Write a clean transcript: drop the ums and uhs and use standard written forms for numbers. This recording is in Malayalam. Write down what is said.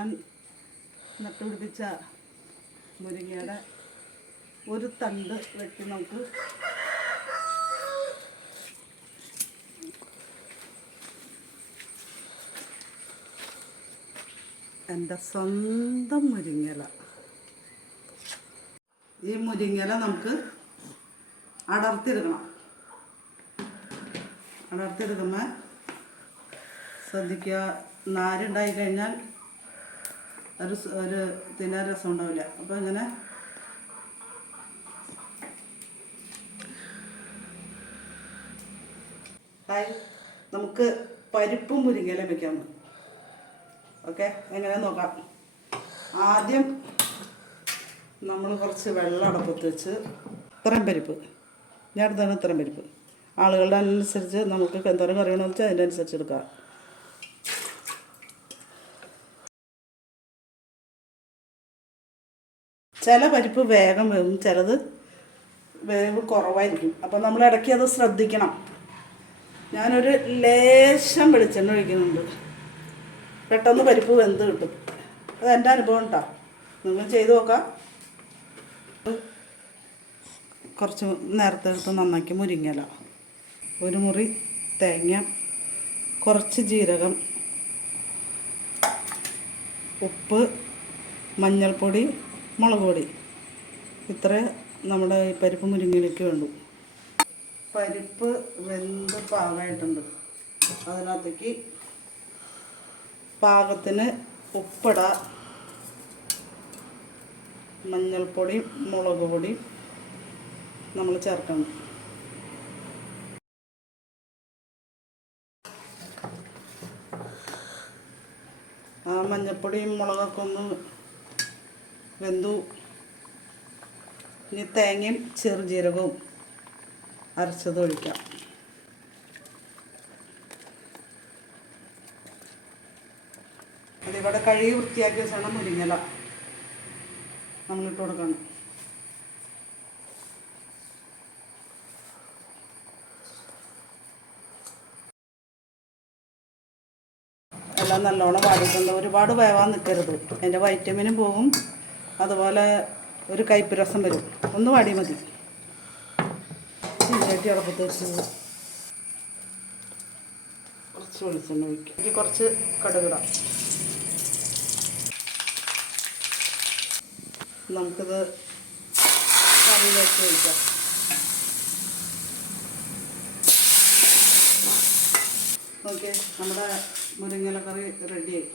ഞാൻ നട്ടുപിടിപ്പിച്ച മുരിങ്ങയുടെ ഒരു തണ്ട് വെട്ടി നമുക്ക് എൻ്റെ സ്വന്തം മുരിങ്ങയില. ഈ മുരിങ്ങയില നമുക്ക് അടർത്തിയെടുക്കണം. അടർത്തിയെടുക്കുമ്പോൾ ശ്രദ്ധിക്കുക, നാരുണ്ടായി കഴിഞ്ഞാൽ ഒരു തിന്നാൻ രസം ഉണ്ടാവില്ല. അപ്പോൾ ഇങ്ങനെ നമുക്ക് പരിപ്പും മുരിങ്ങയില വയ്ക്കാം. ഓക്കെ, എങ്ങനെ നോക്കാം. ആദ്യം നമ്മൾ കുറച്ച് വെള്ളം അടുപ്പത്ത് വെച്ച് ഇത്രയും പരിപ്പ്, ഞാൻ എടുത്താണ് ഇത്രയും പരിപ്പ്, ആളുകളുടെ അനുസരിച്ച് നമുക്ക് എന്തോരം കറി വേണമെന്ന് വെച്ചാൽ അതിൻ്റെ അനുസരിച്ച് എടുക്കാം. ചില പരിപ്പ് വേഗം വേവും, ചിലത് വേവ് കുറവായിരിക്കും. അപ്പോൾ നമ്മൾ ഇടയ്ക്ക് അത് ശ്രദ്ധിക്കണം. ഞാനൊരു ലേശം വെളിച്ചെണ്ണ ഒഴിക്കുന്നുണ്ട്, പെട്ടെന്ന് പരിപ്പ് വെന്ത് കിട്ടും. അത് എൻ്റെ അനുഭവം കേട്ടോ, നിങ്ങൾ ചെയ്ത് നോക്കാം. കുറച്ച് നേരത്തെ എടുത്ത് നന്നാക്കി മുരിങ്ങയില, ഒരു മുറി തേങ്ങ, കുറച്ച് ജീരകം, ഉപ്പ്, മഞ്ഞൾപ്പൊടി, മുളക് പൊടി, ഇത്ര നമ്മുടെ ഈ പരിപ്പ് മുരിങ്ങയിലേക്ക് വേണ്ടു. പരിപ്പ് വെന്ത് പാകമായിട്ടുണ്ട്. അതിനകത്തേക്ക് പാകത്തിന് ഉപ്പിടാം, മഞ്ഞൾപ്പൊടി, മുളക് പൊടി നമ്മൾ ചേർക്കണം. ആ മഞ്ഞൾപ്പൊടിയും മുളകൊക്കെ ഒന്ന് വെന്തു. ഇനി തേങ്ങയും ചെറുജീരകവും അരച്ചത് ഒഴിക്കാം. അതിവിടെ കഴുകി വൃത്തിയാക്കിയ ശേഷം മുരിങ്ങയില നമ്മളിട്ട് കൊടുക്കണം. എല്ലാം നല്ലോണം വാടിയിട്ടുണ്ട്. ഒരുപാട് വേവാൻ നിൽക്കരുത്, അതിൻ്റെ വൈറ്റമിനും പോകും. അതുപോലെ ഒരു കയ്പ്പ് രസം വരും. ഒന്ന് വാടി മതി. ചീരട്ടി അടപ്പത്ത് വെച്ച് കുറച്ച് വെളിച്ചെണ്ണ ഒഴിക്കും. എനിക്ക് കുറച്ച് കടുകിടാം. നമുക്കിത് കറിയിലേക്ക് ഒഴിക്കാം. ഓക്കെ, നമ്മുടെ മുരിങ്ങയില കറി റെഡിയായി.